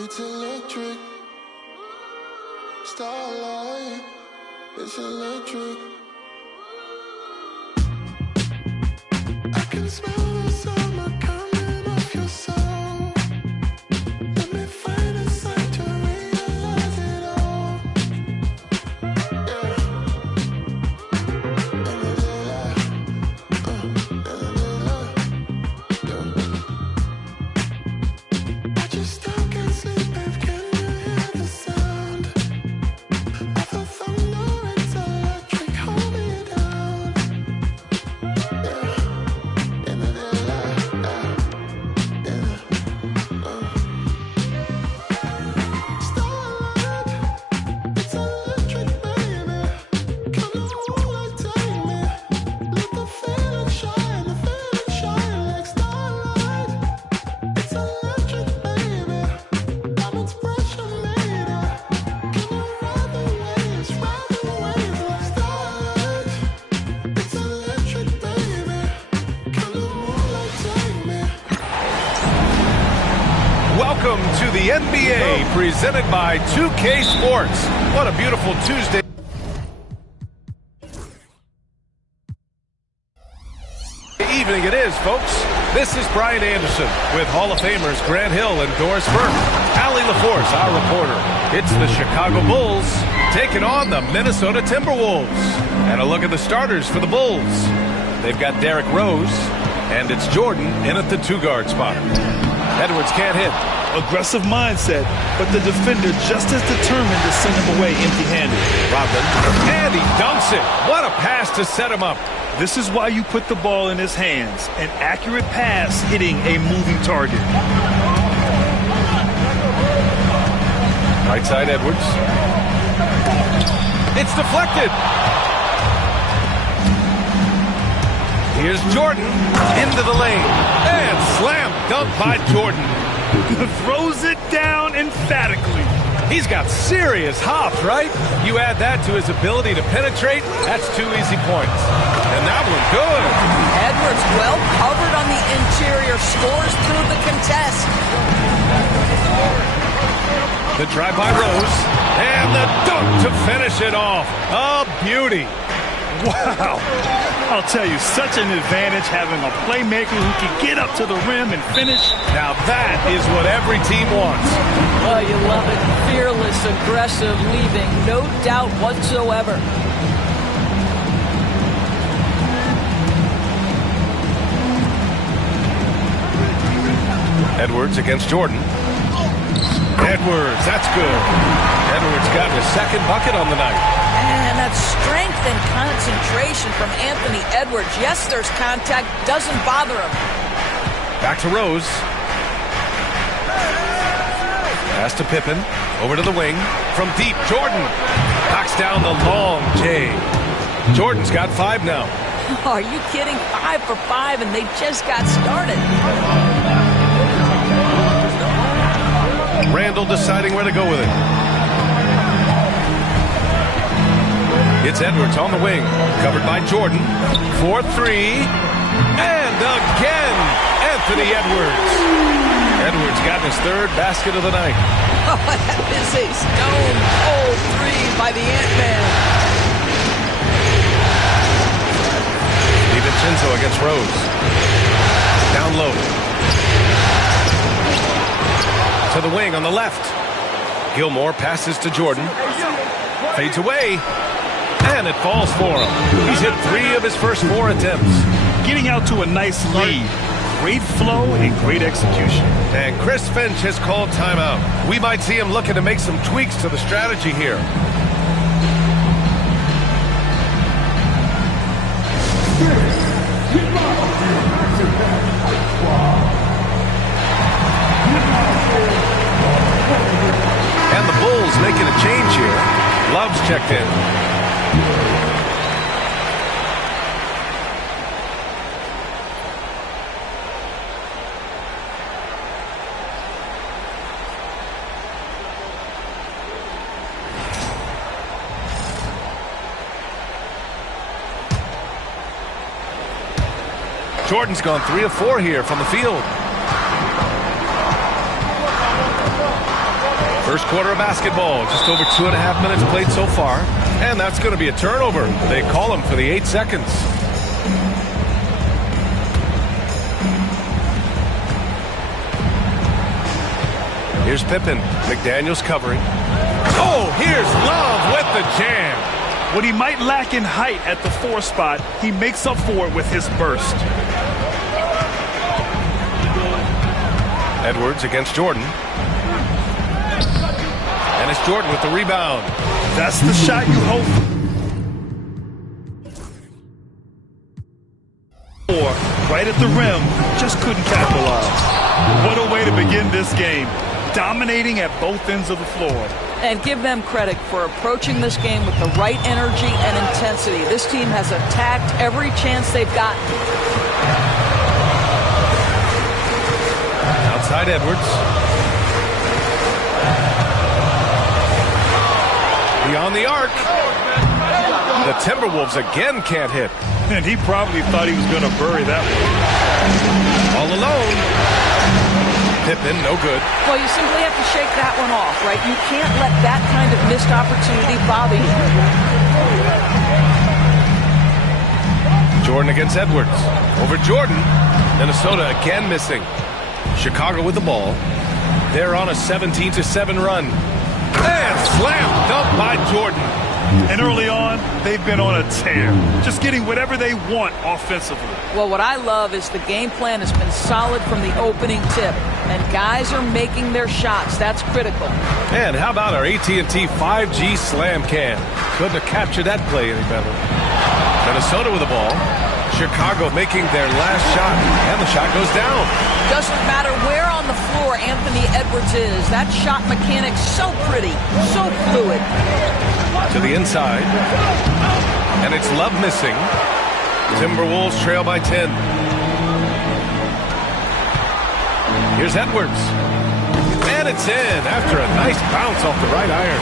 It's electric. Starlight. It's electric. I can smell the summer coming off your soul. Let me find a sign to realize it all. Yeah. In the daylight. In the daylight. Yeah. I just still can't sleep, babe. Can you hear the sound of the thunder? It's electric. Hold me down. Yeah. In the daylight. Starlight. It's electric, baby. Come on, like take me. Let the feeling shine like starlight. It's electric, baby. Diamonds pressure meter. Can you ride the waves like starlight? It's electric, baby. Come on, like take me. Welcome to the NBA, presented by 2K Sports. What a beautiful Tuesday evening it is, folks. This is Brian Anderson with Hall of Famers Grant Hill and Doris Burke. Allie LaForce, our reporter. It's the Chicago Bulls taking on the Minnesota Timberwolves. And a look at the starters for the Bulls. They've got Derrick Rose, and it's Jordan in at the two-guard spot. Edwards can't hit. Aggressive mindset, but the defender just as determined to send him away empty-handed. Rodman, and he dunks it. What a pass to set him up. This is why you put the ball in his hands. An accurate pass hitting a moving target. Right side, Edwards. It's deflected. Here's Jordan into the lane. And slam dunk by Jordan. Throws it down emphatically. He's got serious hops, right? You add that to his ability to penetrate, that's 2 easy points. And that one good. Edwards well covered on the interior, scores through the contest. The drive by Rose, and the dunk to finish it off. A beauty. Wow. I'll tell you, such an advantage having a playmaker who can get up to the rim and finish. Now that is what every team wants. Oh, you love it. Fearless, aggressive, leaving no doubt whatsoever. Edwards against Jordan. Edwards, that's good. Edwards got his second bucket on the night. And that strength and concentration from Anthony Edwards. Yes, there's contact, doesn't bother him. Back to Rose. Pass to Pippen. Over to the wing. From deep, Jordan. Knocks down the long J. Jordan's got 5 now. Are you kidding? 5 for 5, and they just got started. Randall deciding where to go with it. It's Edwards on the wing. Covered by Jordan. 4-3. And again, Anthony Edwards. Edwards got his 3rd basket of the night. Oh, that is a stone-cold 3 by the Ant-Man. DiVincenzo against Rose. Down low. To the wing on the left. Gilmore passes to Jordan. Fades away. And it falls for him. He's hit 3 of his first 4 attempts. Getting out to a nice lead. Great flow and great execution. And Chris Finch has called timeout. We might see him looking to make some tweaks to the strategy here. And the Bulls making a change here. Love's checked in. Jordan's gone 3 of 4 here from the field. First quarter of basketball, just over 2.5 minutes played so far. And that's going to be a turnover. They call him for the 8 seconds. Here's Pippen. McDaniels covering. Oh, here's Love with the jam. What he might lack in height at the 4 spot, he makes up for it with his burst. Edwards against Jordan. And it's Jordan with the rebound. That's the shot you hope for. Right at the rim, just couldn't capitalize. What a way to begin this game. Dominating at both ends of the floor. And give them credit for approaching this game with the right energy and intensity. This team has attacked every chance they've gotten. Outside Edwards. Beyond the arc. The Timberwolves again can't hit. And he probably thought he was going to bury that one. All alone. Pippen, no good. Well, you simply have to shake that one off, right? You can't let that kind of missed opportunity bother you. Jordan against Edwards. Over Jordan. Minnesota again missing. Chicago with the ball. They're on a 17-7 run. And slam dunk by Jordan. And early on, they've been on a tear. Just getting whatever they want offensively. Well, what I love is the game plan has been solid from the opening tip. And guys are making their shots. That's critical. And how about our AT&T 5G slam cam? Couldn't have captured that play any better. Minnesota with the ball. Chicago making their last shot. And the shot goes down. Doesn't matter where on the floor Anthony Edwards is. That shot mechanic's so pretty, so fluid. To the inside. And it's Love missing. Timberwolves trail by 10. Here's Edwards. And it's in after a nice bounce off the right iron.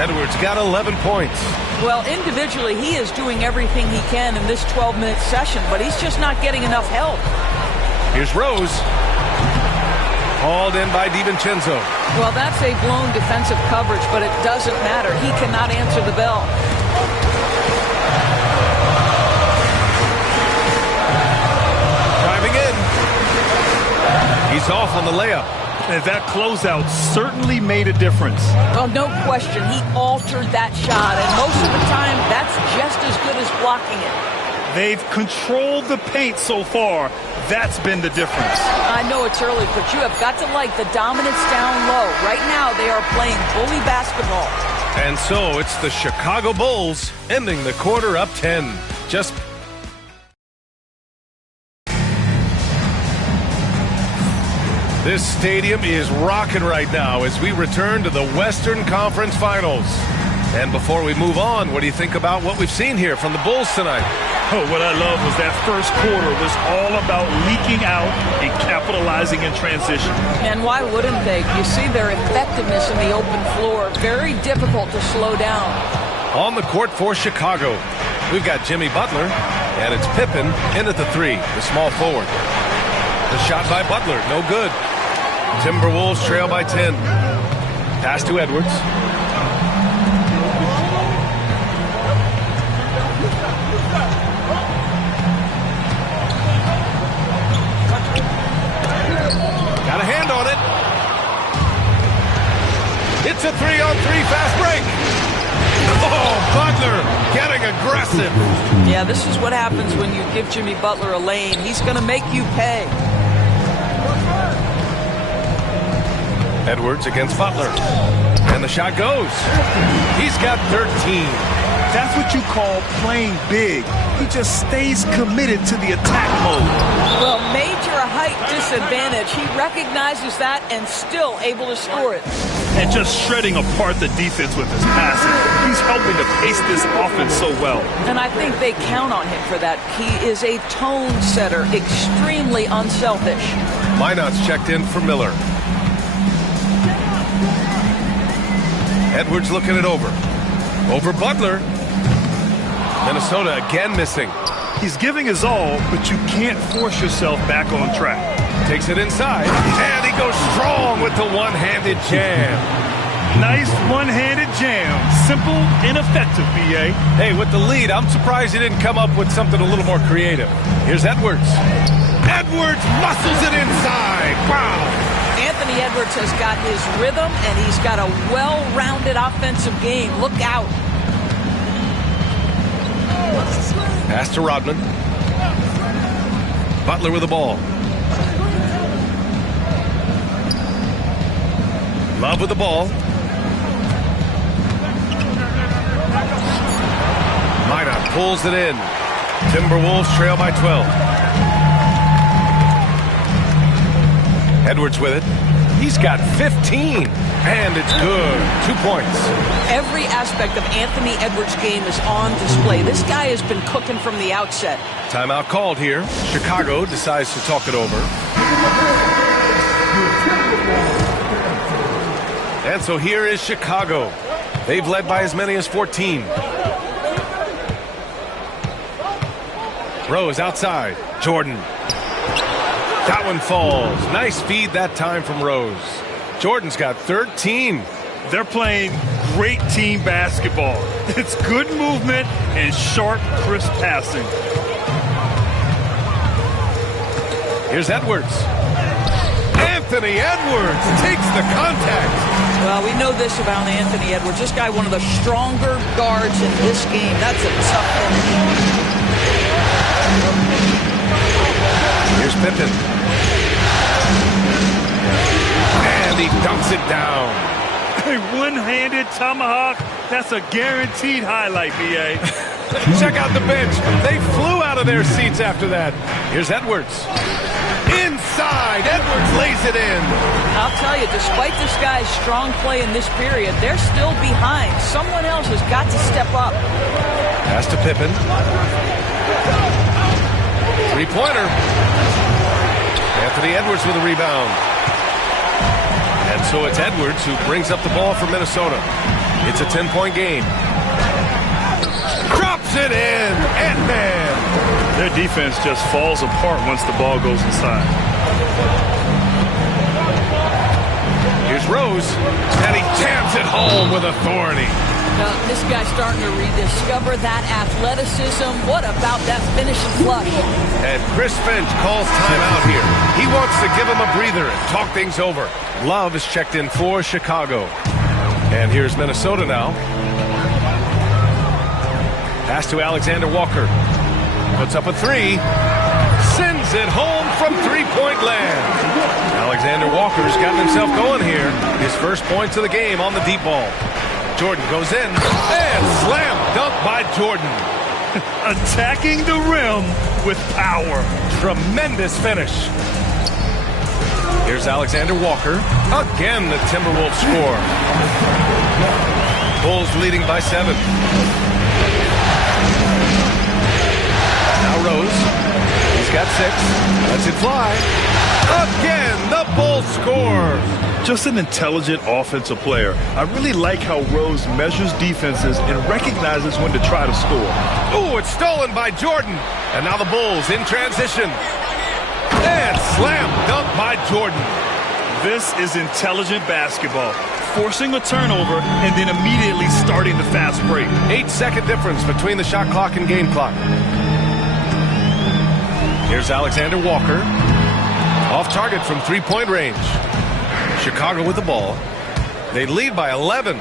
Edwards got 11 points. Well, individually, he is doing everything he can in this 12-minute session, but he's just not getting enough help. Here's Rose. Hauled in by DiVincenzo. Well, that's a blown defensive coverage, but it doesn't matter. He cannot answer the bell. Driving in. He's off on the layup. And that closeout certainly made a difference. Well, no question. He altered that shot, and most of the time, that's just as good as blocking it. They've controlled the paint so far. That's been the difference. I know it's early, but you have got to like the dominance down low. Right now, they are playing bully basketball. And so it's the Chicago Bulls ending the quarter up 10. Just this stadium is rocking right now as we return to the Western Conference Finals. And before we move on, what do you think about what we've seen here from the Bulls tonight? Oh, what I love was that first quarter was all about leaking out and capitalizing in transition. And why wouldn't they? You see their effectiveness in the open floor. Very difficult to slow down. On the court for Chicago, we've got Jimmy Butler, and it's Pippen in at the 3, the small forward. The shot by Butler, no good. Timberwolves trail by 10. Pass to Edwards. Got a hand on it. It's a 3-on-3 fast break. Oh, Butler getting aggressive. Yeah, this is what happens when you give Jimmy Butler a lane. He's going to make you pay. Edwards against Butler. And the shot goes. He's got 13. That's what you call playing big. He just stays committed to the attack mode. Well, major height disadvantage. He recognizes that and still able to score it. And just shredding apart the defense with his passing. He's helping to pace this offense so well. And I think they count on him for that. He is a tone setter, extremely unselfish. Minot's checked in for Miller. Edwards looking it over. Over Butler. Minnesota again missing. He's giving his all, but you can't force yourself back on track. Takes it inside, and he goes strong with the one-handed jam. Nice one-handed jam. Simple and effective, B.A. Hey, with the lead, I'm surprised he didn't come up with something a little more creative. Here's Edwards. Edwards muscles it inside. Wow. Anthony Edwards has got his rhythm, and he's got a well-rounded offensive game. Look out. Pass to Rodman. Butler with the ball. Love with the ball. Minot pulls it in. Timberwolves trail by 12. Edwards with it. He's got 15. And it's good. 2 points. Every aspect of Anthony Edwards' game is on display. This guy has been cooking from the outset. Timeout called here. Chicago decides to talk it over. And so here is Chicago. They've led by as many as 14. Rose outside. Jordan. That one falls. Nice feed that time from Rose. Jordan's got 13. They're playing great team basketball. It's good movement and sharp, crisp passing. Here's Edwards. Anthony Edwards takes the contact. Well, we know this about Anthony Edwards. This guy, one of the stronger guards in this game. That's a tough finish. Here's Pippen. And he dunks it down. A one-handed tomahawk. That's a guaranteed highlight, B.A. Check out the bench. They flew out of their seats after that. Here's Edwards. Inside. Edwards lays it in. I'll tell you, despite this guy's strong play in this period, they're still behind. Someone else has got to step up. Pass to Pippen. Three-pointer. Anthony Edwards with a rebound. And so it's Edwards who brings up the ball for Minnesota. It's a 10-point game. Drops it in. Ant-Man. Their defense just falls apart once the ball goes inside. Here's Rose. And he jams it home with authority. Now, this guy's starting to rediscover that athleticism. What about that finishing flush? And Chris Finch calls timeout here. He wants to give him a breather and talk things over. Love is checked in for Chicago. And here's Minnesota now. Pass to Alexander Walker. Puts up a three. Sends it home from three-point land. Alexander Walker's gotten himself going here. His first points of the game on the deep ball. Jordan goes in, and slam dunk by Jordan. Attacking the rim with power. Tremendous finish. Here's Alexander Walker. Again, the Timberwolves score. Bulls leading by 7. Now Rose. He's got 6. Lets it fly. Again, the Bulls score. Just an intelligent offensive player. I really like how Rose measures defenses and recognizes when to try to score. Ooh, it's stolen by Jordan. And now the Bulls in transition. And slam dunk by Jordan. This is intelligent basketball. Forcing a turnover and then immediately starting the fast break. 8-second difference between the shot clock and game clock. Here's Alexander Walker. Off target from three-point range. Chicago with the ball. They lead by 11.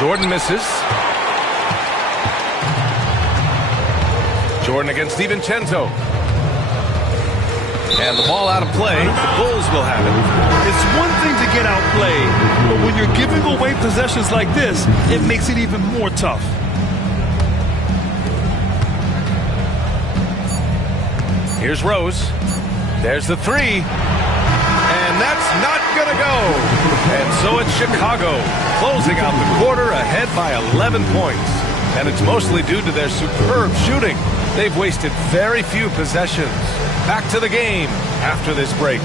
Jordan misses. Jordan against DiVincenzo. And the ball out of play. The Bulls will have it. It's one thing to get outplayed, but when you're giving away possessions like this, it makes it even more tough. Here's Rose. There's the three. And that's not going to go. And so it's Chicago closing out the quarter ahead by 11 points. And it's mostly due to their superb shooting. They've wasted very few possessions. Back to the game after this break.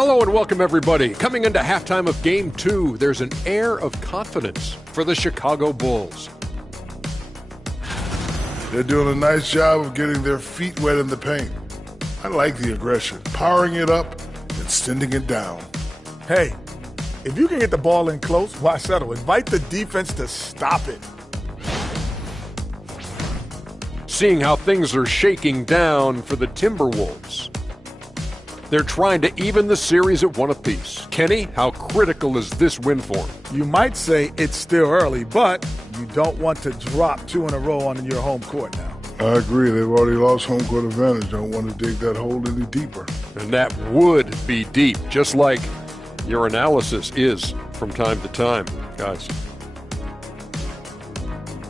Hello and welcome, everybody. Coming into halftime of Game 2, there's an air of confidence for the Chicago Bulls. They're doing a nice job of getting their feet wet in the paint. I like the aggression, powering it up and sending it down. Hey, if you can get the ball in close, why settle? Invite the defense to stop it. Seeing how things are shaking down for the Timberwolves. They're trying to even the series at one apiece. Kenny, how critical is this win for them? You might say it's still early, but you don't want to drop 2 in a row on your home court now. I agree. They've already lost home court advantage. Don't want to dig that hole any deeper. And that would be deep, just like your analysis is from time to time, guys.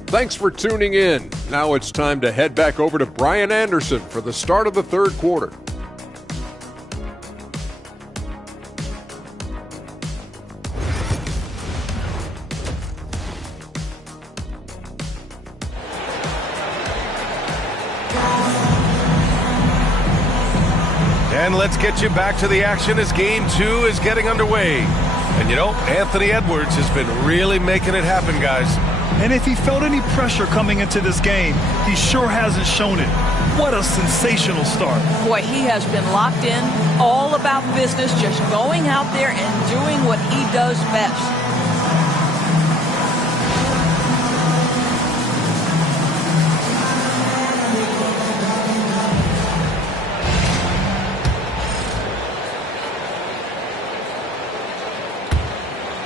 Thanks for tuning in. Now it's time to head back over to Brian Anderson for the start of the third quarter. And let's get you back to the action as Game 2 is getting underway. And you know, Anthony Edwards has been really making it happen, guys. And if he felt any pressure coming into this game, he sure hasn't shown it. What a sensational start. Boy, he has been locked in, all about business, just going out there and doing what he does best.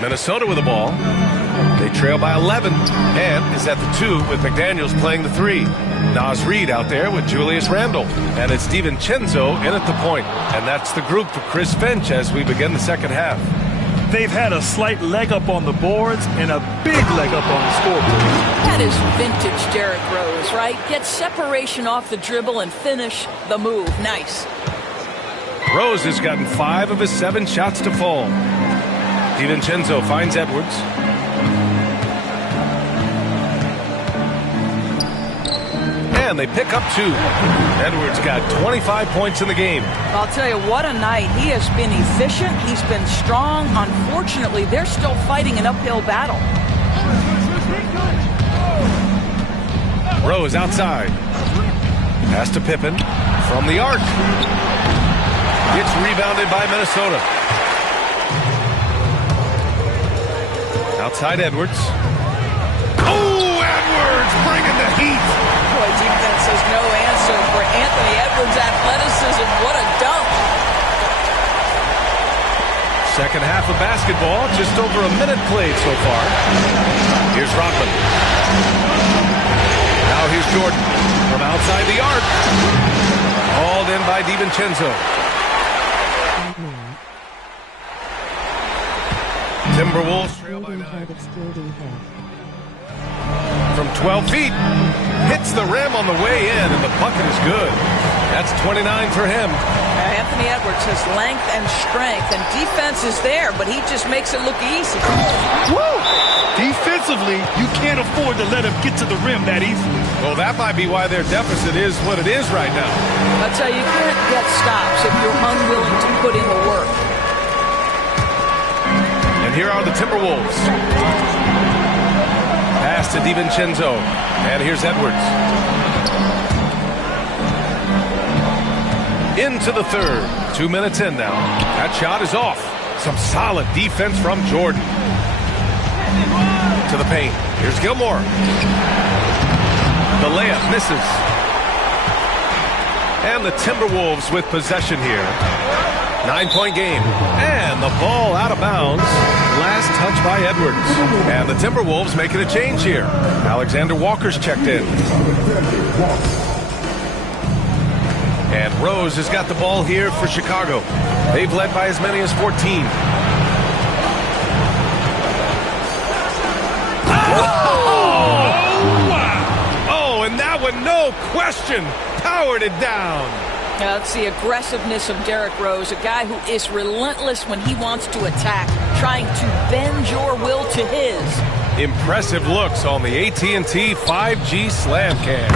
Minnesota with the ball. They trail by 11 and is at the 2 with McDaniels playing the 3. Naz Reid out there with Julius Randle. And it's DiVincenzo in at the point. And that's the group for Chris Finch as we begin the second half. They've had a slight leg up on the boards and a big leg up on the scoreboard. That is vintage Derrick Rose, right? Get separation off the dribble and finish the move. Nice. Rose has gotten 5 of his 7 shots to fall. DiVincenzo finds Edwards. And they pick up 2. Edwards got 25 points in the game. I'll tell you, what a night. He has been efficient. He's been strong. Unfortunately, they're still fighting an uphill battle. Rose outside. Pass to Pippen from the arc. It's rebounded by Minnesota. Outside Edwards. Oh, Edwards bringing the heat. Boy, defense has no answer for Anthony Edwards' athleticism. What a dunk. Second half of basketball, just over a minute played so far. Here's Rodman. Now here's Jordan from outside the arc. Hauled in by DiVincenzo. Timberwolves trail by 9. From 12 feet, hits the rim on the way in, and the bucket is good. That's 29 for him. Anthony Edwards has length and strength, and defense is there, but he just makes it look easy. Woo! Defensively, you can't afford to let him get to the rim that easily. Well, that might be why their deficit is what it is right now. I'll tell you, you can't get stops if you're unwilling to put in the work. And here are the Timberwolves. Pass to DiVincenzo. And here's Edwards. Into the third. 2 minutes in now. That shot is off. Some solid defense from Jordan. To the paint. Here's Gilmore. The layup misses. And the Timberwolves with possession here. 9-point game. And the ball out of bounds. Last touch by Edwards. And the Timberwolves making a change here. Alexander Walker's checked in. And Rose has got the ball here for Chicago. They've led by as many as 14. Oh, wow. Oh, and that one, no question, powered it down. That's the aggressiveness of Derrick Rose, a guy who is relentless when he wants to attack, trying to bend your will to his. Impressive looks on the AT&T 5G Slam Cam.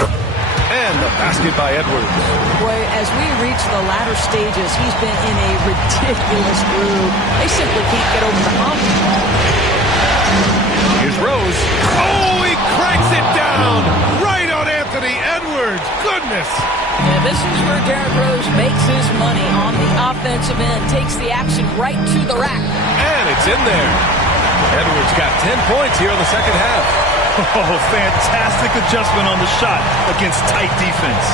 And the basket by Edwards. Boy, as we reach the latter stages, he's been in a ridiculous groove. They simply can't get over the hump. Here's Rose. Oh, he cranks it down. Right on Anthony Edwards. Goodness. Yeah, this is where Derrick Rose makes his money on the offensive end. Takes the action right to the rack. And it's in there. Edwards got 10 points here in the second half. Oh, fantastic adjustment on the shot against tight defense.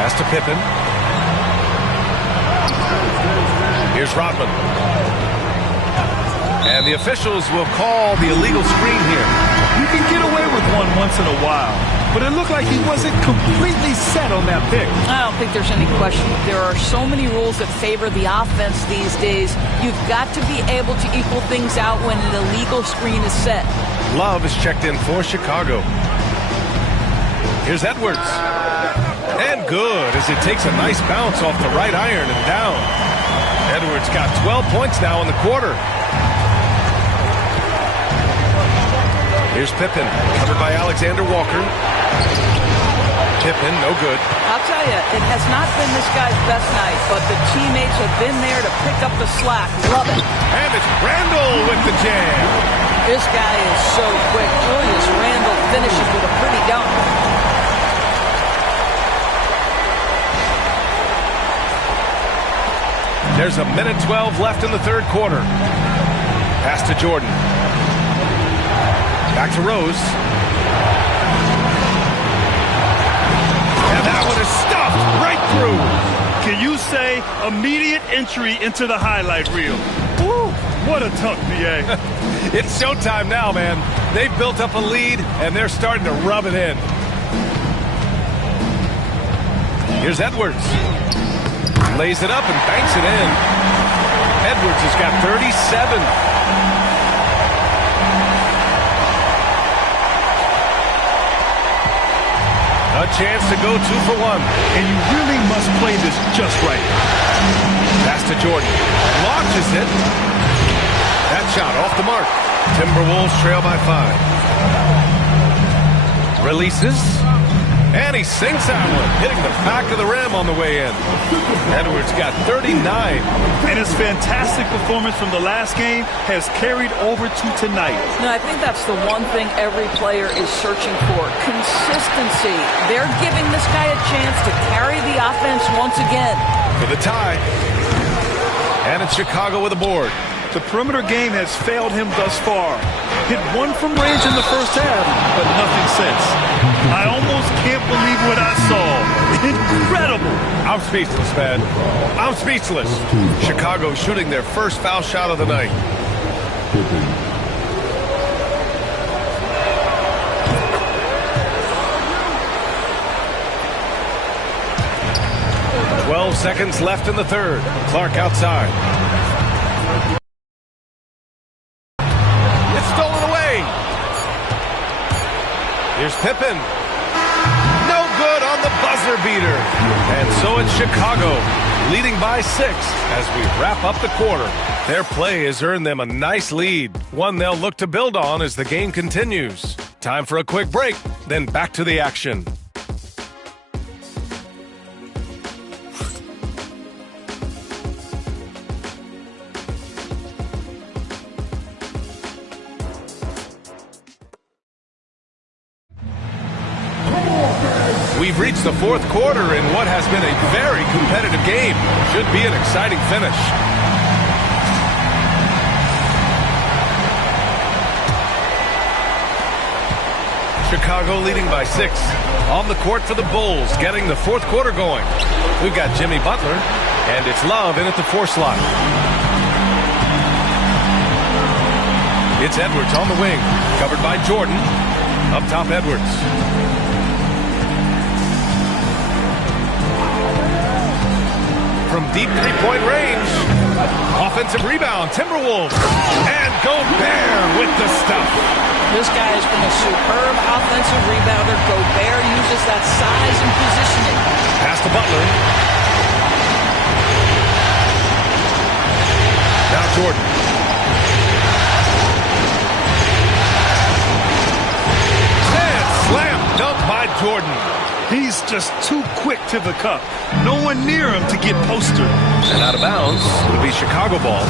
Pass to Pippen. Here's Rodman. And the officials will call the illegal screen here. You can get away with one once in a while, but it looked like he wasn't completely set on that pick. I don't think there's any question. There are so many rules that favor the offense these days. You've got to be able to equal things out when an illegal screen is set. Love is checked in for Chicago. Here's Edwards. And good as it takes a nice bounce off the right iron and down. Edwards got 12 points now in the quarter. Here's Pippen, covered by Alexander Walker. Pippen, no good. I'll tell you, it has not been this guy's best night, but the teammates have been there to pick up the slack. Love it. And it's Randle with the jam. This guy is so quick. Julius Randle finishes with a pretty dunk. There's a minute 12 left in the third quarter. Pass to Jordan. Back to Rose. And that one is stuffed right through. Can you say immediate entry into the highlight reel? Woo, what a dunk, BA. It's showtime now, man. They've built up a lead, and they're starting to rub it in. Here's Edwards. Lays it up and banks it in. Edwards has got 37. A chance to go 2 for 1. And you really must play this just right. Pass to Jordan. Launches it. That shot off the mark. Timberwolves trail by 5. Releases. And he sinks that one, hitting the back of the rim on the way in. Edwards got 39. And his fantastic performance from the last game has carried over to tonight. No, I think that's the one thing every player is searching for. Consistency. They're giving this guy a chance to carry the offense once again. For the tie. And it's Chicago with a board. The perimeter game has failed him thus far. Hit one from range in the first half, but nothing since. I almost can't believe what I saw. Incredible. I'm speechless, man. I'm speechless. Chicago shooting their first foul shot of the night. 12 seconds left in the third. Clark outside. It's stolen away. Here's Pippen. No good on the buzzer beater. And so it's Chicago, leading by 6 as we wrap up the quarter. Their play has earned them a nice lead, one they'll look to build on as the game continues. Time for a quick break, then back to the action. We've reached the fourth quarter in what has been a very competitive game. Should be an exciting finish. Chicago leading by 6. On the court for the Bulls, getting the fourth quarter going. We've got Jimmy Butler, and it's Love in at the 4 slot. It's Edwards on the wing, covered by Jordan. Up top, Edwards. From deep three-point range. Offensive rebound, Timberwolves. And Gobert with the stuff. This guy has been a superb offensive rebounder. Gobert uses that size and positioning. Pass to Butler. Now Jordan. And slam dunk by Jordan. He's just too quick to the cup. No one near him to get postered. And out of bounds, it'll be Chicago ball.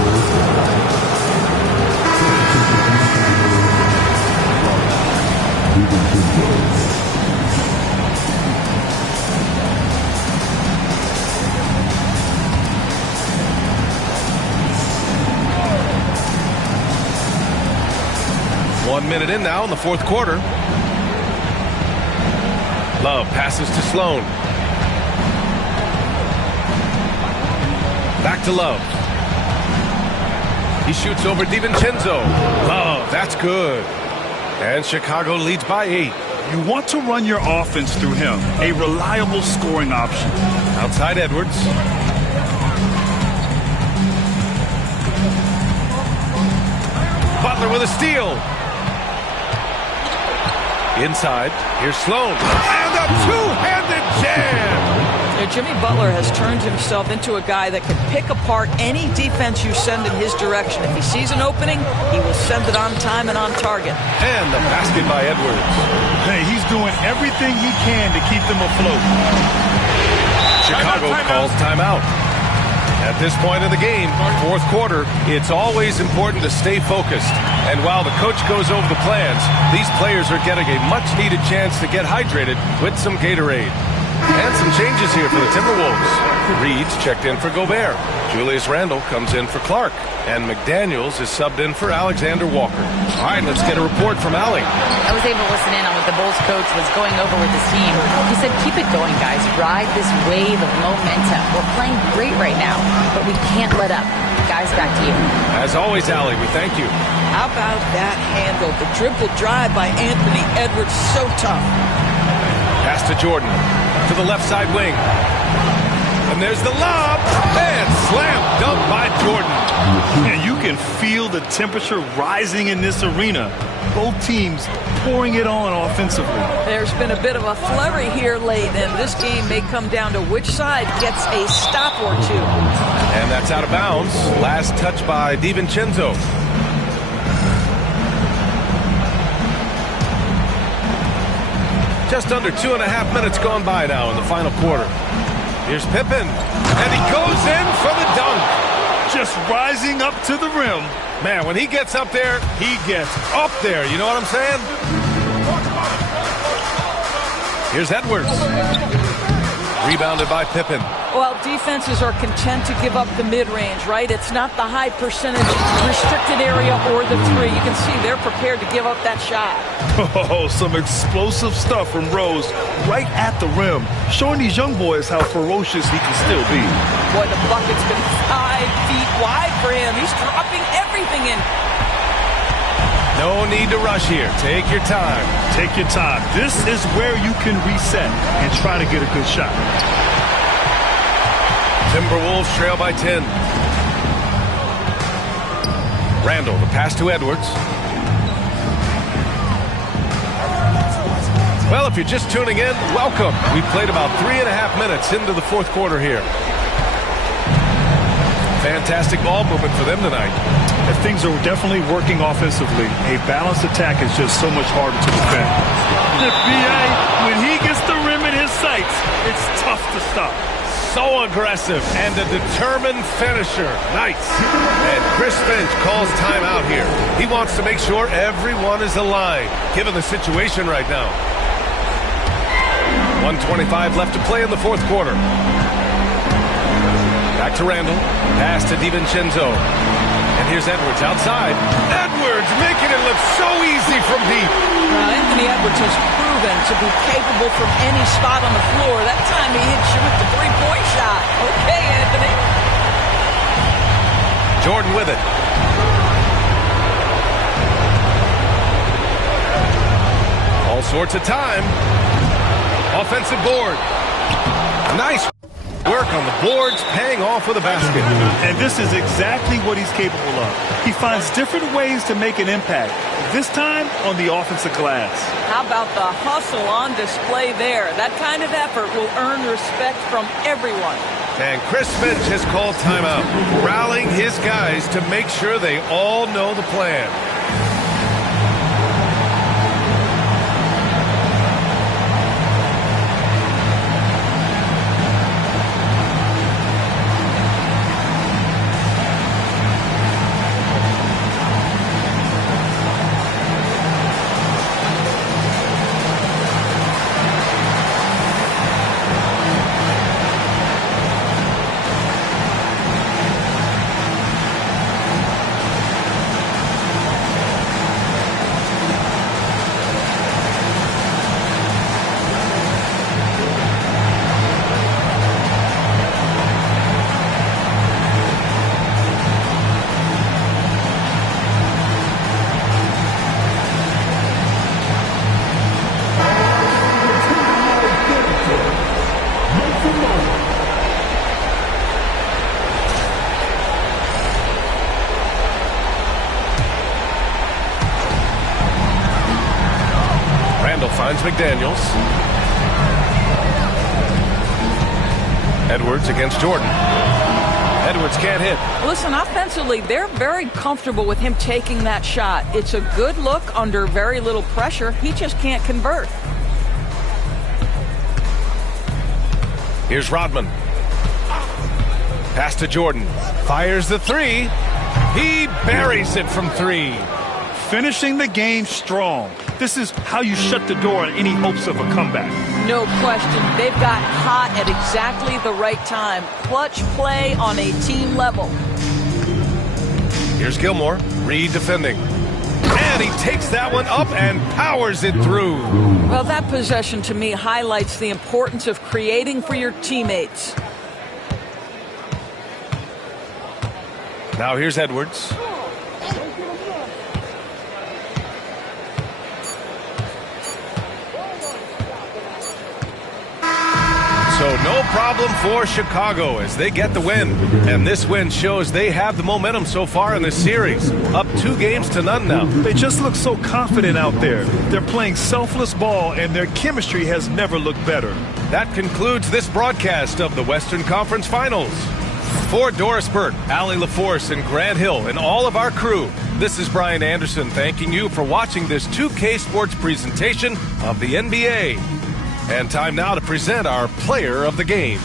One minute in now in the fourth quarter. Love passes to Sloan. Back to Love. He shoots over DiVincenzo. Love, that's good. And Chicago leads by 8. You want to run your offense through him, a reliable scoring option. Outside Edwards. Butler with a steal. Inside, here's Sloan. And a two-handed jam! Jimmy Butler has turned himself into a guy that can pick apart any defense you send in his direction. If he sees an opening, he will send it on time and on target. And the basket by Edwards. Hey, he's doing everything he can to keep them afloat. Chicago calls timeout. At this point in the game, fourth quarter, it's always important to stay focused. And while the coach goes over the plans, these players are getting a much-needed chance to get hydrated with some Gatorade. And some changes here for the Timberwolves. Reed's checked in for Gobert. Julius Randle comes in for Clark. And McDaniels is subbed in for Alexander Walker. All right, let's get a report from Allie. I was able to listen in on what the Bulls coach was going over with his team. He said, keep it going, guys. Ride this wave of momentum. We're playing great right now, but we can't let up. Guys, back to you. As always, Allie, we thank you. How about that handle? The dribble drive by Anthony Edwards, so tough. Pass to Jordan. To the left side wing. And there's the lob. And slam dunk by Jordan. And you can feel the temperature rising in this arena. Both teams pouring it on offensively. There's been a bit of a flurry here late, and this game may come down to which side gets a stop or two. And that's out of bounds. Last touch by DiVincenzo. Just under 2.5 minutes gone by now in the final quarter. Here's Pippen, and he goes in for the dunk. Just rising up to the rim. Man, when he gets up there, he gets up there. You know what I'm saying? Here's Edwards. Rebounded by Pippen. Well, defenses are content to give up the mid-range, right? It's not the high percentage restricted area or the three. You can see they're prepared to give up that shot. Oh, some explosive stuff from Rose right at the rim, showing these young boys how ferocious he can still be. Boy, the bucket's been 5 feet wide for him. He's dropping everything in. No need to rush here. Take your time. Take your time. This is where you can reset and try to get a good shot. Timberwolves trail by 10. Randle, the pass to Edwards. Well, if you're just tuning in, welcome. We've played about 3.5 minutes into the fourth quarter here. Fantastic ball movement for them tonight. And things are definitely working offensively. A balanced attack is just so much harder to defend. The BA, when he gets the rim in his sights, it's tough to stop. So aggressive and a determined finisher. Nice. And Chris Finch calls timeout here. He wants to make sure everyone is aligned, given the situation right now. 1:25 left to play in the fourth quarter. Back to Randle. Pass to DiVincenzo. And here's Edwards outside. Edwards making it look so easy from deep. Anthony Edwards has proven to be capable from any spot on the floor. That time he hit you with the three-point shot. Okay, Anthony. Jordan with it. All sorts of time. Offensive board. Nice work on the boards, paying off with a basket. And this is exactly what he's capable of. He finds different ways to make an impact, this time on the offensive glass. How about the hustle on display there? That kind of effort will earn respect from everyone. And Chris Finch has called timeout, rallying his guys to make sure they all know the plan. Randall finds McDaniels. Edwards against Jordan. Edwards can't hit. Listen, offensively, they're very comfortable with him taking that shot. It's a good look under very little pressure. He just can't convert. Here's Rodman. Pass to Jordan. Fires the three. He buries it from three. Finishing the game strong. This is how you shut the door on any hopes of a comeback. No question. They've got hot at exactly the right time. Clutch play on a team level. Here's Gilmore. Reed defending. And he takes that one up and powers it through. Well, that possession to me highlights the importance of creating for your teammates. Now here's Edwards. So no problem for Chicago as they get the win. And this win shows they have the momentum so far in this series. Up 2-0 now. They just look so confident out there. They're playing selfless ball, and their chemistry has never looked better. That concludes this broadcast of the Western Conference Finals. For Doris Burke, Allie LaForce, and Grant Hill, and all of our crew, this is Brian Anderson thanking you for watching this 2K Sports presentation of the NBA. And time now to present our player of the game.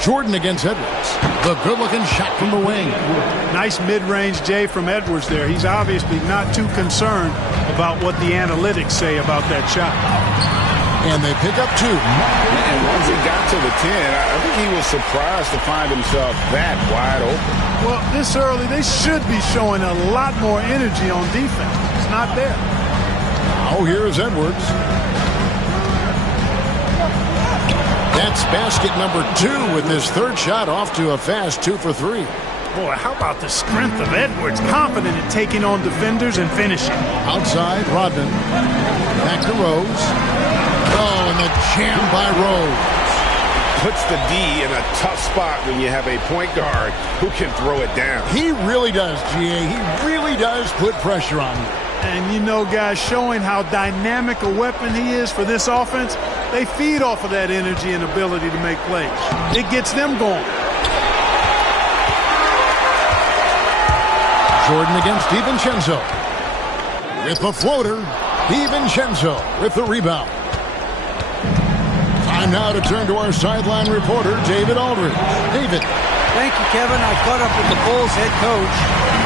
Jordan against Edwards. The good-looking shot from the wing. Nice mid-range J from Edwards there. He's obviously not too concerned about what the analytics say about that shot. And they pick up 2. And once he got to the 10, I think he was surprised to find himself that wide open. Well, this early, they should be showing a lot more energy on defense. It's not there. Oh, here's Edwards. That's basket number 2 with his third shot off to a fast 2 for 3. Boy, how about the strength of Edwards? Confident in taking on defenders and finishing. Outside, Rodman. Back to Rose. Oh, and the jam by Rose. Puts the D in a tough spot when you have a point guard who can throw it down. He really does, GA. He really does put pressure on you. And you know, guys, showing how dynamic a weapon he is for this offense, they feed off of that energy and ability to make plays. It gets them going. Jordan against DiVincenzo. With the floater, DiVincenzo with the rebound. Time now to turn to our sideline reporter, David Aldridge. David. Thank you, Kevin. I caught up with the Bulls head coach.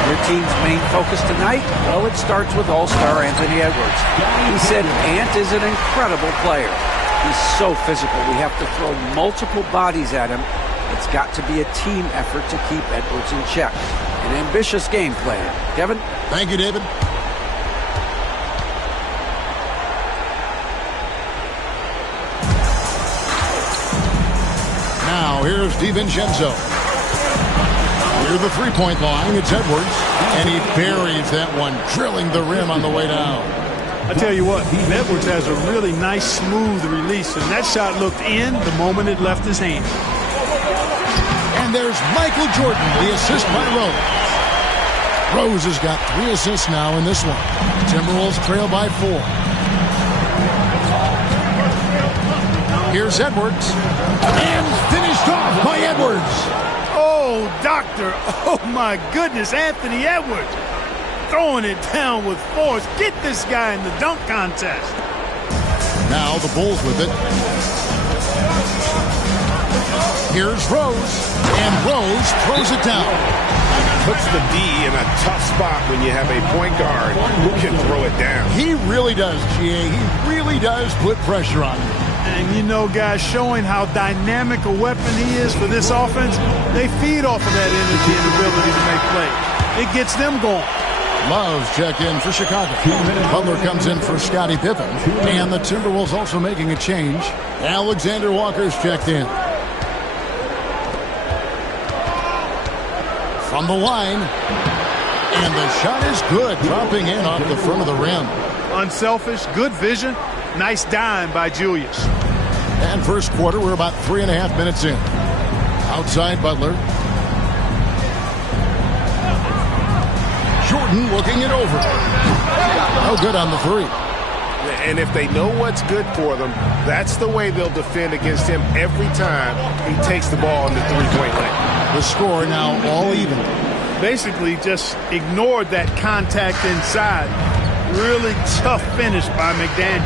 Your team's main focus tonight? Well, it starts with All-Star Anthony Edwards. He said Ant is an incredible player. He's so physical. We have to throw multiple bodies at him. It's got to be a team effort to keep Edwards in check. An ambitious game plan. Kevin? Thank you, David. Now, here's DiVincenzo. Near the three-point line, it's Edwards. And he buries that one, drilling the rim on the way down. I tell you what, Edwards has a really nice, smooth release, and that shot looked in the moment it left his hand. And there's Michael Jordan, the assist by Rose. Rose has got 3 assists now in this one. Timberwolves trail by 4. Here's Edwards. And finished off by Edwards. Oh, doctor. Oh, my goodness. Anthony Edwards throwing it down with force. Get this guy in the dunk contest. Now the Bulls with it. Here's Rose. And Rose throws it down. Puts the D in a tough spot when you have a point guard who can throw it down. He really does, GA. He really does put pressure on him. And you know, guys, showing how dynamic a weapon he is for this offense, they feed off of that energy and ability to make plays. It gets them going. Love's check in for Chicago. Butler comes in for Scottie Pippen. And the Timberwolves also making a change. Alexander Walker's checked in. From the line. And the shot is good, dropping in off the front of the rim. Unselfish, good vision. Nice dime by Julius. And first quarter, we're about 3.5 minutes in. Outside Butler. Jordan looking it over. No good on the three. And if they know what's good for them, that's the way they'll defend against him every time he takes the ball in the three-point lane. The score now all even. Basically just ignored that contact inside. Really tough finish by McDaniel.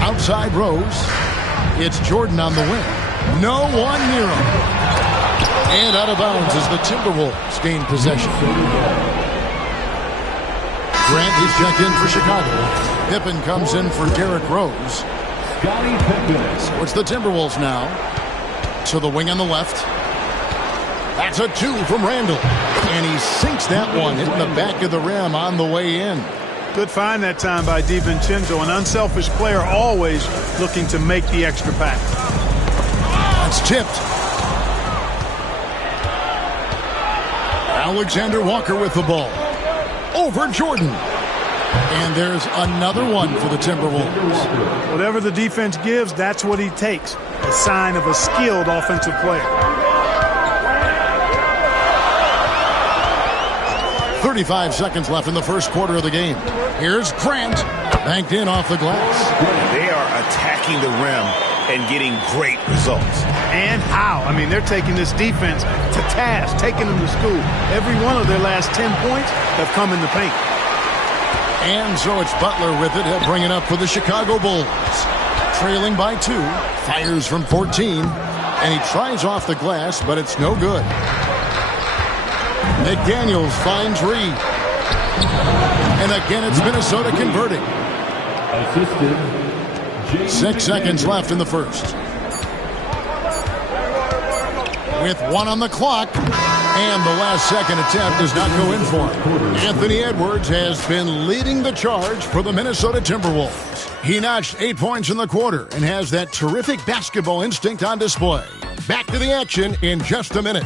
Outside Rose. It's Jordan on the wing. No one near him. And out of bounds as the Timberwolves gain possession. Grant is checked in for Chicago. Pippen comes in for Derrick Rose. So it's the Timberwolves now. To the wing on the left. That's a 2 from Randall. And he sinks that one, hitting the back of the rim on the way in. Good find that time by DiVincenzo. An unselfish player always looking to make the extra pass. That's tipped. Alexander Walker with the ball. Over Jordan. And there's another one for the Timberwolves. Whatever the defense gives, that's what he takes. A sign of a skilled offensive player. 35 seconds left in the first quarter of the game. Here's Grant. Banked in off the glass. They are attacking the rim and getting great results. And how? I mean, they're taking this defense to task, taking them to school. Every one of their last 10 points have come in the paint. And so it's Butler with it. He'll bring it up for the Chicago Bulls. Trailing by 2. Fires from 14. And he tries off the glass, but it's no good. McDaniels finds Reed. And again, it's Minnesota converting. 6 seconds left in the first. With 1 on the clock. And the last second attempt does not go in for him. Anthony Edwards has been leading the charge for the Minnesota Timberwolves. He notched 8 points in the quarter and has that terrific basketball instinct on display. Back to the action in just a minute.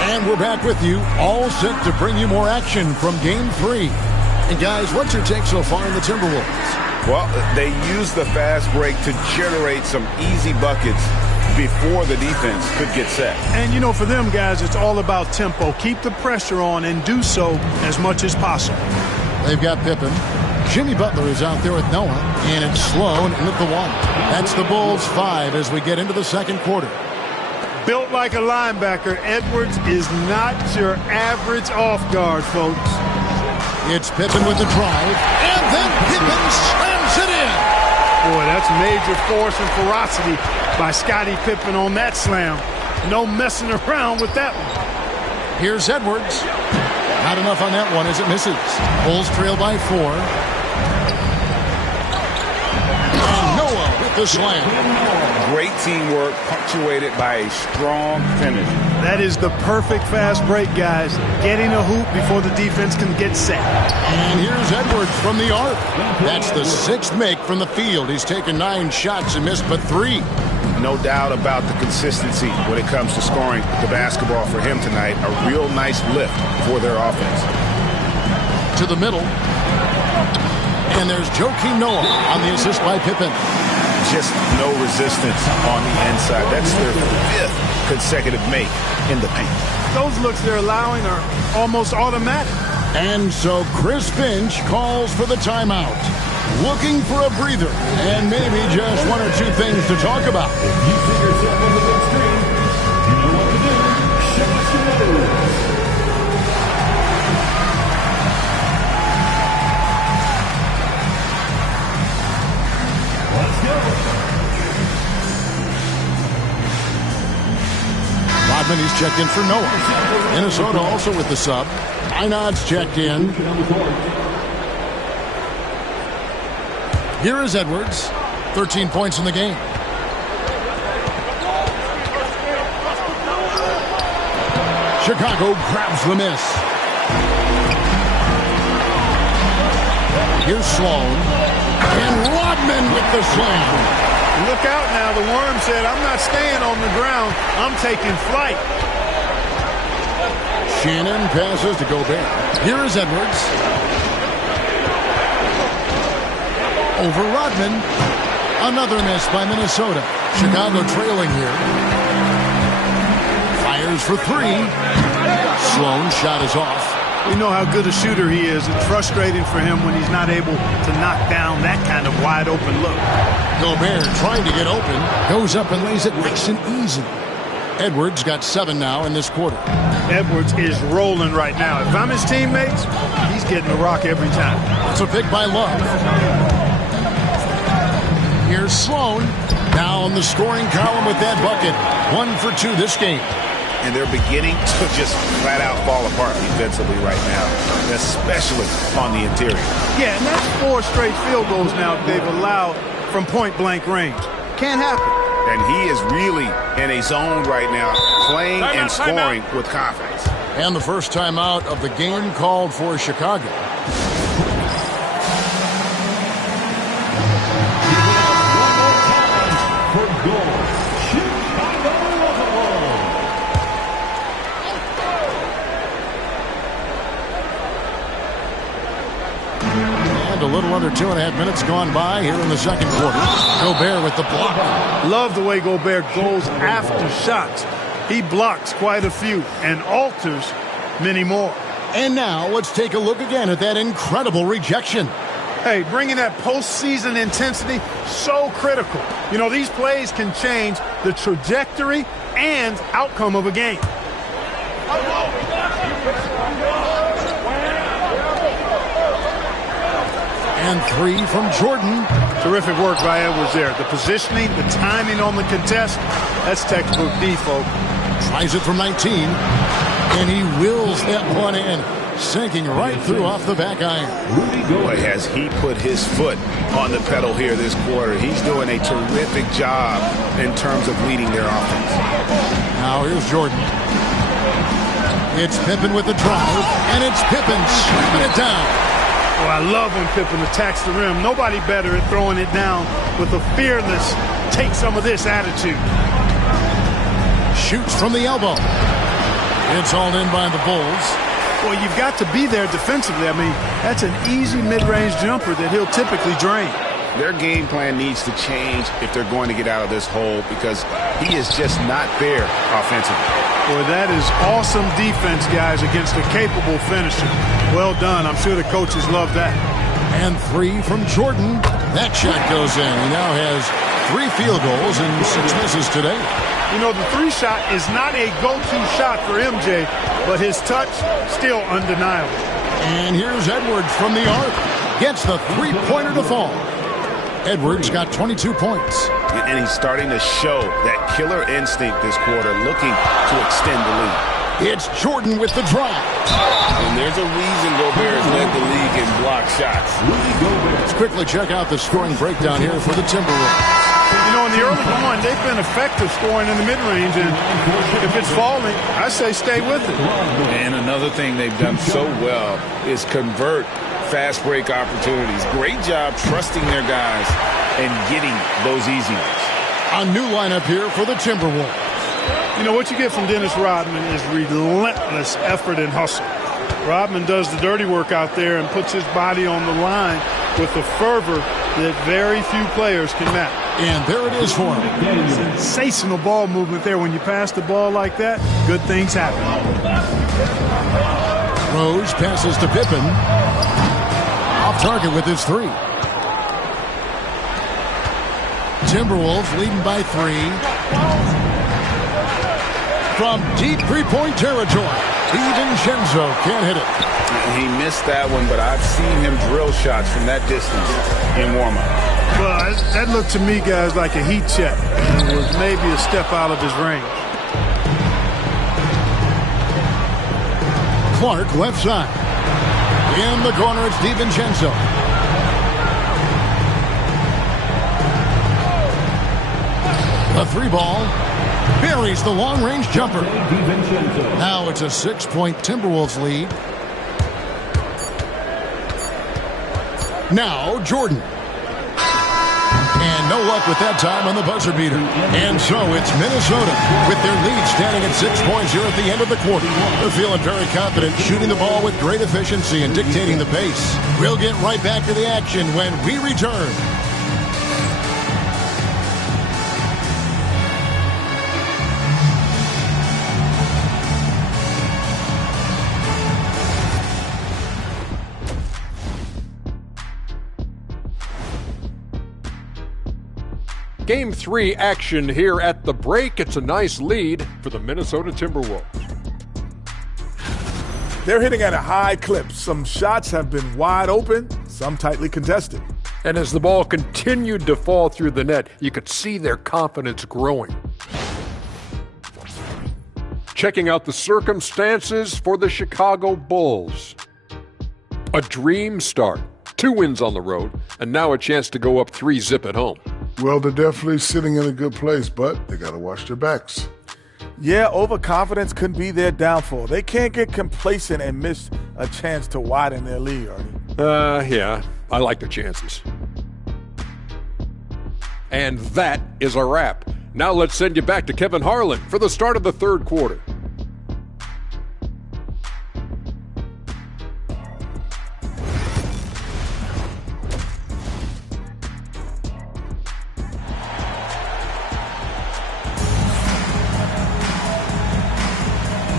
And we're back with you, all set to bring you more action from Game 3. And guys, what's your take so far in the Timberwolves? Well, they use the fast break to generate some easy buckets before the defense could get set. And, you know, for them guys, it's all about tempo. Keep the pressure on and do so as much as possible. They've got Pippen. Jimmy Butler is out there with Noah. And it's Sloan in at the 1. That's the Bulls 5 as we get into the second quarter. Built like a linebacker, Edwards is not your average off guard, folks. It's Pippen with the drive, and then Pippen slams it in. Boy, that's major force and ferocity by Scottie Pippen on that slam. No messing around with that one. Here's Edwards. Not enough on that one as it misses. Bulls trail by 4. And Noah with the slam. Great teamwork punctuated by a strong finish. That is the perfect fast break, guys. Getting a hoop before the defense can get set. And here's Edwards from the arc. That's the 6th make from the field. He's taken 9 shots and missed but 3. No doubt about the consistency when it comes to scoring the basketball for him tonight. A real nice lift for their offense. To the middle. And there's Joakim Noah on the assist by Pippen. Just no resistance on the inside. That's their 5th consecutive make in the paint. Those looks they're allowing are almost automatic. And so Chris Finch calls for the timeout. Looking for a breather and maybe just 1 or 2 things to talk about. If you see yourself on the big screen, you know what to do. Show us your move. Let's go. Rodman, he's checked in for Noah. Minnesota also with the sub. Einad's checked in. Here is Edwards. 13 points in the game. Chicago grabs the miss. Here's Sloan. And Rodman with the slam. Look out now. The worm said, I'm not staying on the ground. I'm taking flight. Shannon passes to Gobert. Here is Edwards. Over Rodman. Another miss by Minnesota. Chicago trailing here. Fires for three. Sloan's shot is off. We know how good a shooter he is. It's frustrating for him when he's not able to knock down that kind of wide open look. Gobert trying to get open. Goes up and lays it nice and easy. Edwards got 7 now in this quarter. Edwards is rolling right now. If I'm his teammates, he's getting the rock every time. It's a pick by Love. Here's Sloan. Now in the scoring column with that bucket. 1 for 2 this game. And they're beginning to just flat out fall apart defensively right now, especially on the interior. Yeah, and that's 4 straight field goals now they've allowed from point-blank range. Can't happen. And he is really in a zone right now, playing and scoring with confidence. And the first timeout of the game called for Chicago. A little under 2.5 minutes gone by here in the second quarter. Gobert with the block. Love the way Gobert goes after shots. He blocks quite a few and alters many more. And now let's take a look again at that incredible rejection. Hey, bringing that postseason intensity, so critical. You know, these plays can change the trajectory and outcome of a game. And 3 from Jordan. Terrific work by Edwards there. The positioning, the timing on the contest, that's textbook D, folks. Tries it from 19. And he wills that one in. Sinking right through off the back iron. Boy, has he put his foot on the pedal here this quarter. He's doing a terrific job in terms of leading their offense. Now here's Jordan. It's Pippen with the drive. And it's Pippen slamming it down. Oh, I love when Pippen attacks the rim. Nobody better at throwing it down with a fearless, take some of this attitude. Shoots from the elbow. It's all in by the Bulls. Well, you've got to be there defensively. I mean, that's an easy mid-range jumper that he'll typically drain. Their game plan needs to change if they're going to get out of this hole because he is just not there offensively. Boy, that is awesome defense, guys, against a capable finisher. Well done. I'm sure the coaches love that. And 3 from Jordan. That shot goes in. He now has 3 field goals and 6 misses today. You know, the 3 shot is not a go-to shot for MJ, but his touch still undeniable. And here's Edwards from the arc. Gets the 3-pointer to fall. Edwards got 22 points. And he's starting to show that killer instinct this quarter, looking to extend the lead. It's Jordan with the drive. And there's a reason Gobert has led the league in block shots. Let's quickly check out the scoring breakdown here for the Timberwolves. You know, in the early going, they've been effective scoring in the mid-range, and if it's falling, I say stay with it. And another thing they've done so well is convert fast break opportunities. Great job trusting their guys and getting those easy ones. A new lineup here for the Timberwolves. You know, what you get from Dennis Rodman is relentless effort and hustle. Rodman does the dirty work out there and puts his body on the line with a fervor that very few players can match. And there it is for him. Sensational ball movement there. When you pass the ball like that, good things happen. Rose passes to Pippen. Off target with his 3. Timberwolves leading by 3. From deep 3-point territory, DiVincenzo can't hit it. He missed that one, but I've seen him drill shots from that distance in warm-up. Well, that looked to me, guys, like a heat check. It was maybe a step out of his range. Clark left side. In the corner, it's DiVincenzo. The 3-ball buries the long-range jumper. Now it's a 6-point Timberwolves lead. Now Jordan. And no luck with that time on the buzzer beater. And so it's Minnesota with their lead standing at 6 points here at the end of the quarter. They're feeling very confident, shooting the ball with great efficiency and dictating the pace. We'll get right back to the action when we return. Game 3 action here at the break. It's a nice lead for the Minnesota Timberwolves. They're hitting at a high clip. Some shots have been wide open, some tightly contested. And as the ball continued to fall through the net, you could see their confidence growing. Checking out the circumstances for the Chicago Bulls. A dream start. 2 wins on the road, and now a chance to go up 3-0 at home. Well, they're definitely sitting in a good place, but they got to watch their backs. Yeah, overconfidence could be their downfall. They can't get complacent and miss a chance to widen their lead, Artie. Yeah, I like the chances. And that is a wrap. Now let's send you back to Kevin Harlan for the start of the third quarter.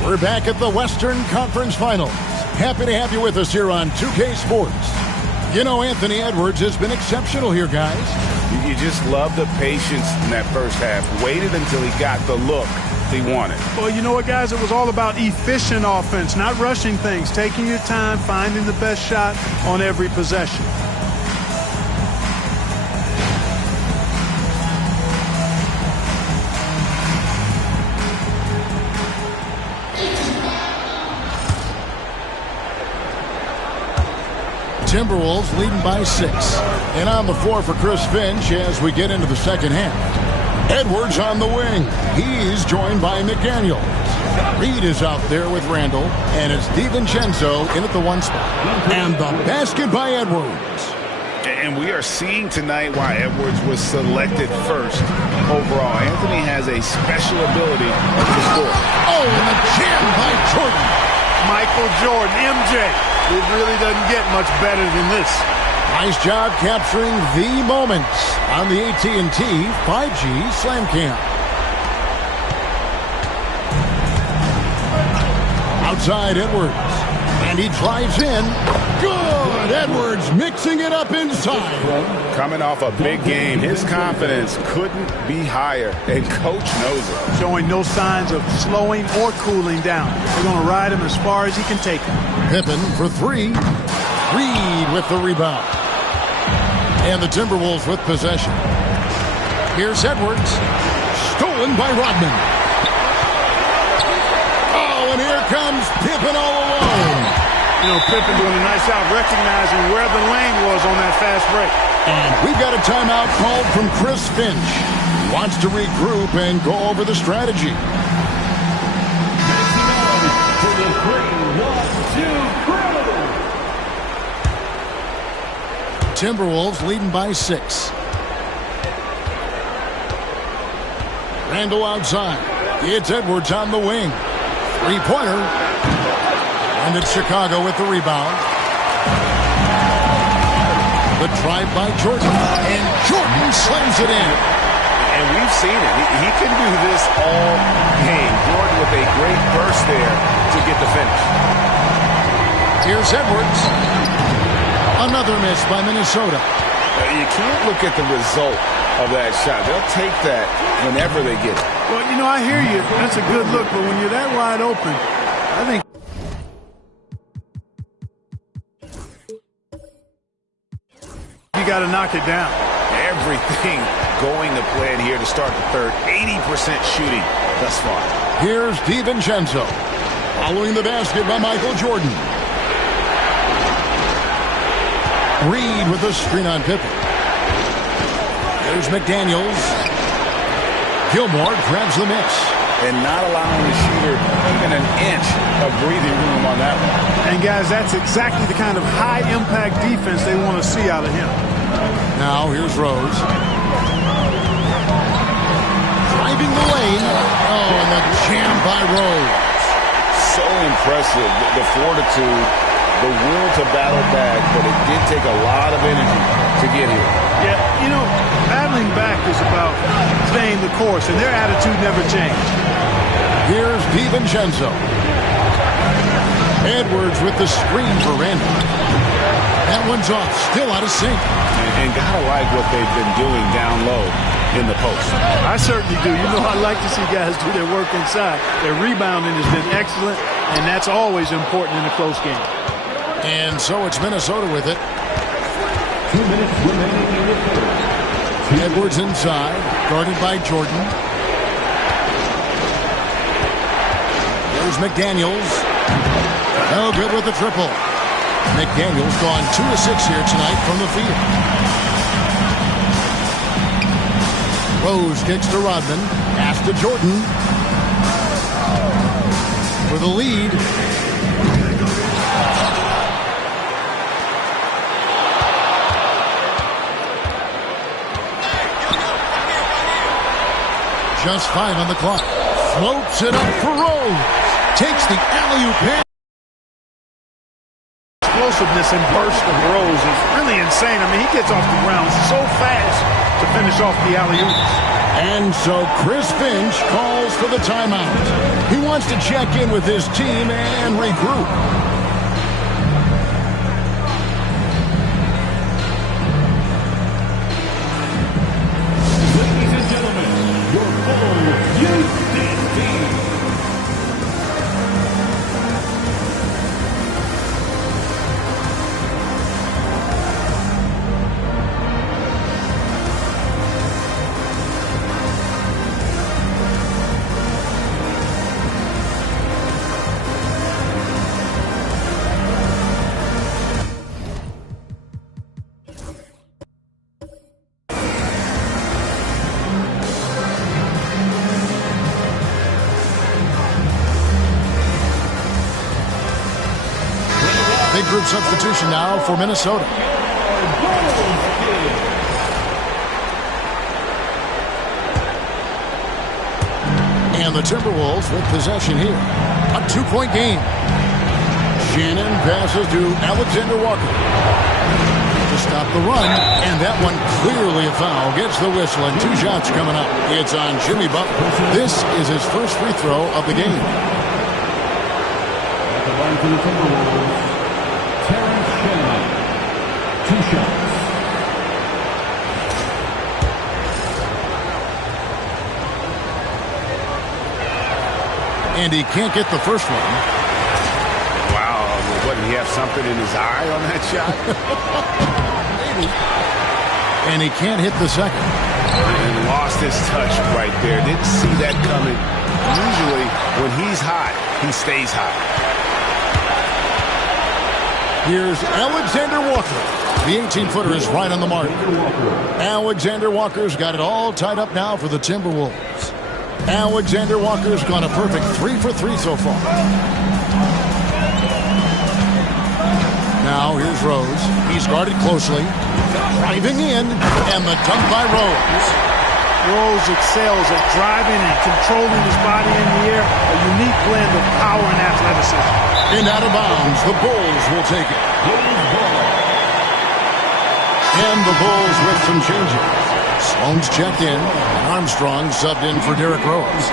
We're back at the Western Conference Finals. Happy to have you with us here on 2K Sports. You know, Anthony Edwards has been exceptional here, guys. You just love the patience in that first half. Waited until he got the look he wanted. Well, you know what, guys? It was all about efficient offense, not rushing things, taking your time, finding the best shot on every possession. Timberwolves leading by 6. And on the floor for Chris Finch as we get into the second half. Edwards on the wing. He's joined by McDaniels. Reed is out there with Randall. And it's DiVincenzo in at the 1 spot. And the basket by Edwards. And we are seeing tonight why Edwards was selected first overall. Anthony has a special ability to score. Oh, and the jam by Jordan. Michael Jordan, MJ. It really doesn't get much better than this. Nice job capturing the moments on the AT&T 5G Slam Cam. Outside Edwards. And he drives in. Good! Edwards mixing it up inside. Coming off a big game, his confidence couldn't be higher, and coach knows it. Showing no signs of slowing or cooling down. They're going to ride him as far as he can take him. Pippen for 3. Reed with the rebound. And the Timberwolves with possession. Here's Edwards. Stolen by Rodman. Oh, and here comes Pippen all alone. You know, Pippen doing a nice job recognizing where the lane was on that fast break. And we've got a timeout called from Chris Finch. Wants to regroup and go over the strategy. Timberwolves leading by 6. Randall outside. It's Edwards on the wing. 3-pointer. And it's Chicago with the rebound. The drive by Jordan. And Jordan slams it in. And we've seen it. He can do this all game. Jordan with a great burst there to get the finish. Here's Edwards. Another miss by Minnesota. You can't look at the result of that shot. They'll take that whenever they get it. Well, you know, I hear you. That's a good look. But when you're that wide open, I think you got to knock it down. Everything going to plan here to start the third. 80% shooting thus far. Here's DiVincenzo. Following the basket by Michael Jordan. Reed with the screen on Pippen. There's McDaniels. Gilmore grabs the miss. And not allowing the shooter even an inch of breathing room on that one. And, guys, that's exactly the kind of high-impact defense they want to see out of him. Now here's Rose. driving the lane. Oh, and the jam by Rose. So impressive, the fortitude, the will to battle back, but it did take a lot of energy to get here. Yeah, you know, battling back is about staying the course, and their attitude never changed. Here's DiVincenzo. Edwards with the screen for Randall. That one's off, still out of sync. And gotta like what they've been doing down low in the post. I certainly do. You know, I like to see guys do their work inside. Their rebounding has been excellent, and that's always important in a close game. And so it's Minnesota with it. 2 minutes remaining in the third. Edwards inside, guarded by Jordan. There's McDaniels. No good with the triple. McDaniels gone 2 of 6 here tonight from the field. Rose kicks to Rodman. Pass to Jordan. For the lead. Just 5 on the clock. Floats it up for Rose. Takes the alley-oop pass. Explosiveness and burst of Rose is really insane. I mean, he gets off the ground so fast to finish off the alley-oops. And so Chris Finch calls for the timeout. He wants to check in with his team and regroup. Big group substitution now for Minnesota. And the Timberwolves with possession here. A 2-point game. Shannon passes to Alexander Walker to stop the run, and that one clearly a foul. Gets the whistle, and 2 shots coming up. It's on Jimmy Butler. This is his first free throw of the game. At the line for the Timberwolves, Terrence Shannon, 2 shots. And he can't get the first one. Wow, wouldn't he have something in his eye on that shot? Maybe. And he can't hit the second. And lost his touch right there. Didn't see that coming. Usually, when he's hot, he stays hot. Here's Alexander Walker. The 18-footer is right on the mark. Alexander Walker's got it all tied up now for the Timberwolves. Alexander Walker's gone a perfect 3 for 3 so far. Now here's Rose. He's guarded closely. Driving in, and the dunk by Rose. Rose excels at driving and controlling his body in the air. A unique blend of power and athleticism. And out of bounds, the Bulls will take it. And the Bulls with some changes. Sloan's checked in. And Armstrong subbed in for Derrick Rose.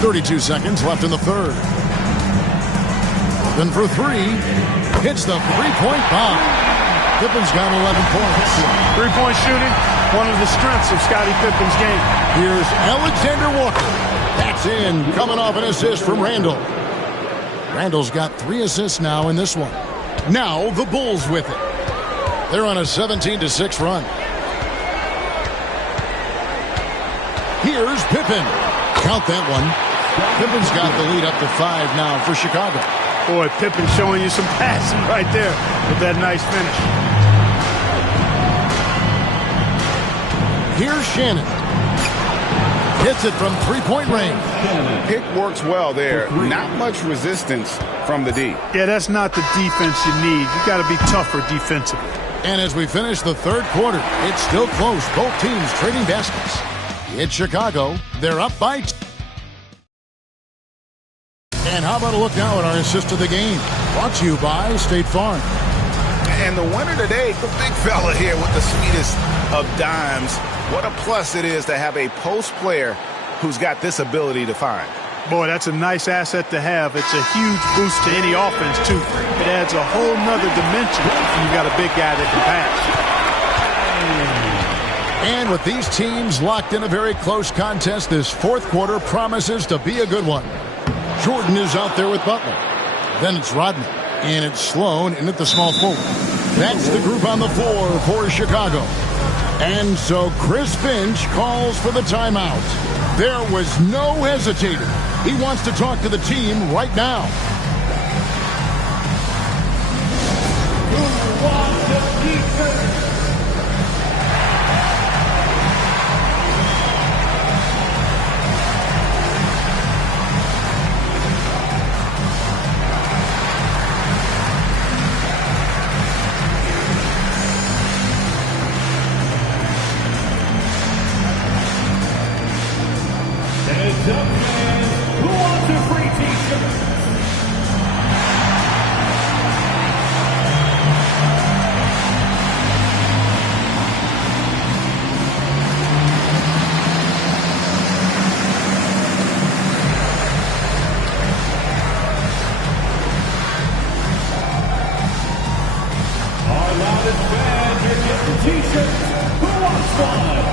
.32 seconds left in the third. Then for 3, hits the three-point bomb. Pippen's got 11 points. Three-point shooting, one of the strengths of Scottie Pippen's game. Here's Alexander Walker. That's in, coming off an assist from Randall. Randall's got 3 assists now in this one. Now the Bulls with it. They're on a 17-6 run. Here's Pippen. Count that one. Pippen's got the lead up to 5 now for Chicago. Boy, Pippen showing you some passing right there with that nice finish. Here's Shannon. Hits it from three-point range. Pick works well there. Not much resistance from the D. Yeah, that's not the defense you need. You got to be tougher defensively. And as we finish the third quarter, it's still close. Both teams trading baskets. It's Chicago. They're up by 2. And how about a look now at our assist of the game? Brought to you by State Farm. And the winner today, the big fella here with the sweetest of dimes. What a plus it is to have a post player who's got this ability to find. Boy, that's a nice asset to have. It's a huge boost to any offense, too. It adds a whole nother dimension when you've got a big guy that can pass. And with these teams locked in a very close contest, this fourth quarter promises to be a good one. Jordan is out there with Butler. Then it's Rodman. And it's Sloan in at the small forward. That's the group on the floor for Chicago. And so Chris Finch calls for the timeout. There was no hesitating. He wants to talk to the team right now. Who wants the defense? Who wants a free t-shirt? Our loudest fans are getting t-shirts. Who wants one?